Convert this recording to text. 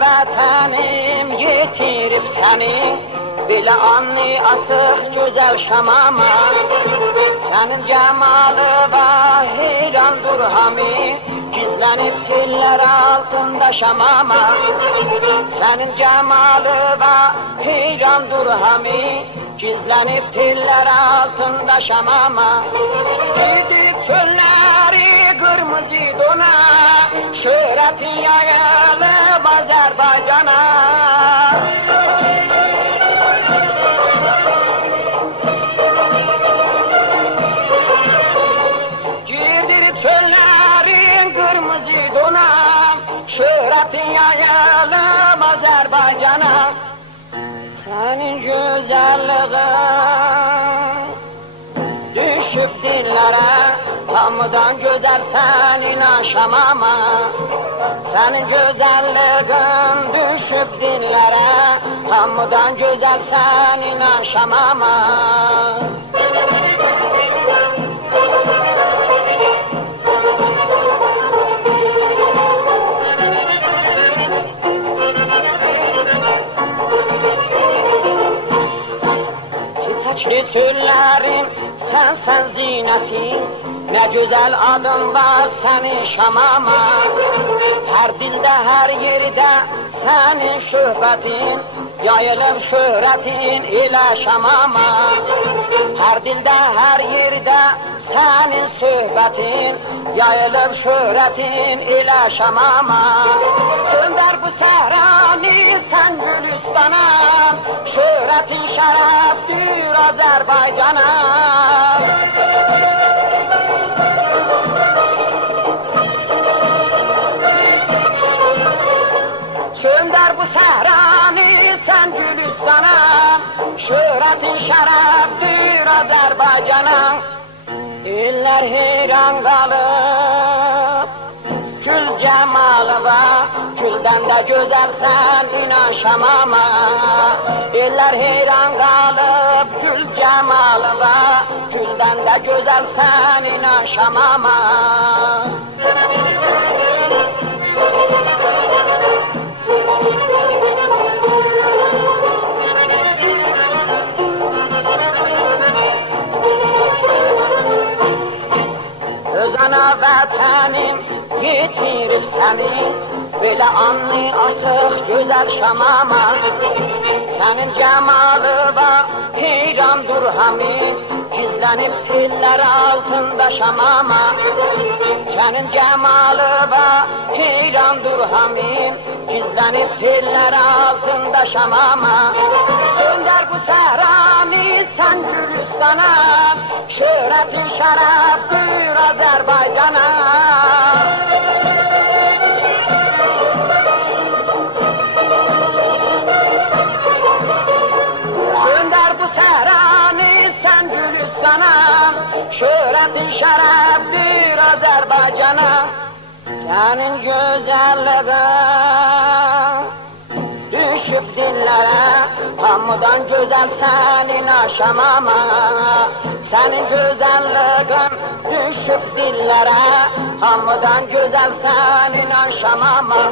vətənim yetirib səni, belə anni atıq gözəl şamama. Sənin cəmalı və heyrandır hami, gizlənib tellər altında şamama. Sənin cəmalı və heyrandır hami, gizlənib tellər altında şamama. Gidib çölləri qırmızı dona, şöhrəti yayılıb Azərbaycana. Girdir çöllərin qırmızı dona, şöhrəti yayılıb Azərbaycana. Sənin gözəlliğin düşüb dillərə, hamıdan gözəl sənin aşamama. Sənin gözəlliğin düşüb dillərə, hamıdan gözəl sənin aşamama. Çiçəkli çöllərin, sən zinətin, nə gözəl adın var sənin şamama. Hər dildə, hər yerdə sənin şöhbətin, yayılıb şöhrətin elə şamama. Hər dildə, hər yerdə sənin söhbətin, yayılıb şöhrətin elə şamama. Göndər bu səhranı sən Gülüstana, şöhrətin şərəfdir Azərbaycana. Göndər bu səhranı sən Gülüstana, şöhrətin şərəfdir Azərbaycana. Eller heyran qalıb gül cəmalıva, güldən də gözəlsən inan şamama. Eller heyran qalıb gül cəmalıva, güldən də gözəlsən inan şamama. Özana vətənim yetirib səni, belə anni açıq gözəl şamama. Sənin cəmalı var heyrandır hami, gizlənib tellər altında şamama. Sənin cəmalı var heyrandır hami, gizlənib tellər altında şamama. Göndər bu səhranı sən Gülüstana, şöhrətin şərəfdir Azərbaycana. Göndər bu səhranı sən Gülüstana, şöhrətin şərəfdir Azərbaycana. Sənin gözəlliğin düşüb dillərə, hamıdan gözəl sənin aşamama. Sənin gözəlliğin düşüb dillərə, hamıdan gözəl sənin aşamama.